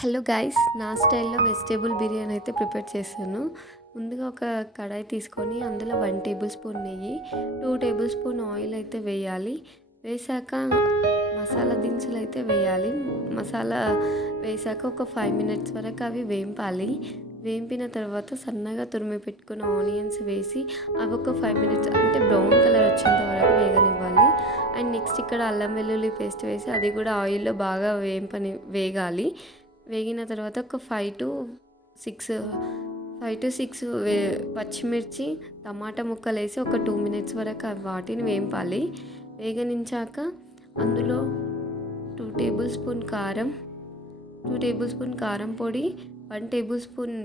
Hello guys, నా స్టైల్లో vegetable biryani అయితే ప్రిపేర్ చేశాను. ముందుగా ఒక కడాయి తీసుకొని అందులో 1 టేబుల్ స్పూన్ నెయ్యి, 2 టేబుల్ స్పూన్ ఆయిల్ అయితే వేయాలి. వేసాక మసాలా దినుసులు అయితే వేయాలి. మసాలా వేసాక ఒక 5 మినిట్స్ వరకు అవి వేంపాలి. వేంపిన తర్వాత సన్నగా తురిమి పెట్టుకున్న ఆనియన్స్ వేసి అవి ఒక 5 మినిట్స్ అంటే బ్రౌన్ కలర్ వచ్చేంత వరకు వేగనివ్వాలి. అండ్ నెక్స్ట్ ఇక్కడ అల్లం వెల్లుల్లి పేస్ట్ వేసి అది కూడా ఆయిల్లో బాగా వేగాలి. వేగిన తర్వాత ఒక 5 to 6 పచ్చిమిర్చి, టమాటా ముక్కలు వేసి ఒక 2 మినిట్స్ వరకు వాటిని వేంపాలి. వేగనించాక అందులో 2 టేబుల్ స్పూన్ కారం, 2 టేబుల్ స్పూన్ కారం పొడి, 1 టేబుల్ స్పూన్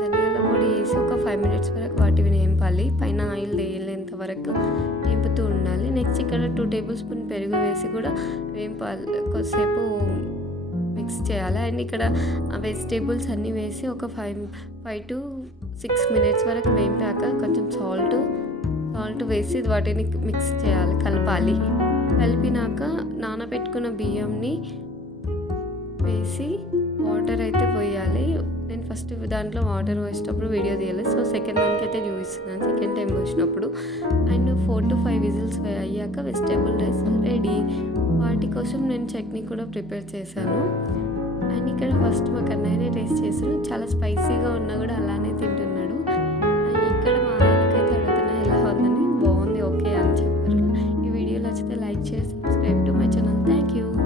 ధనియాల పొడి వేసి ఒక 5 మినిట్స్ వరకు వాటిని వేంపాలి. పైన ఆయిల్ తేలేంత వరకు వేంపుతూ ఉండాలి. నెక్స్ట్ ఇక్కడ 2 టేబుల్ స్పూన్ పెరుగు వేసి కూడా వేంపాలి, కొద్దిసేపు మిక్స్ చేయాలి. అండ్ ఇక్కడ వెజిటేబుల్స్ అన్నీ వేసి ఒక 5 to 6 మినిట్స్ వరకు వేంపాక కొంచెం సాల్ట్ వేసి వాటిని మిక్స్ చేయాలి, కలపాలి. కలిపినాక నానబెట్టుకున్న బియ్యంని వేసి వాటర్ అయితే పోయాలి. నేను ఫస్ట్ దాంట్లో వాటర్ పోసేటప్పుడు వీడియో తీయలేదు, సో సెకండ్ దానికి అయితే చూపిస్తున్నాను సెకండ్ టైం పోసినప్పుడు. అండ్ 4 to 5 విజిల్స్ అయ్యాక వెజిటేబుల్ రైస్ రెడీ. వాటి కోసం నేను చట్నీ కూడా ప్రిపేర్ చేశాను. అండ్ ఇక్కడ ఫస్ట్ మా కన్నయ్యనే టేస్ట్ చేశాను. చాలా స్పైసీగా ఉన్నా కూడా అలానే తింటూ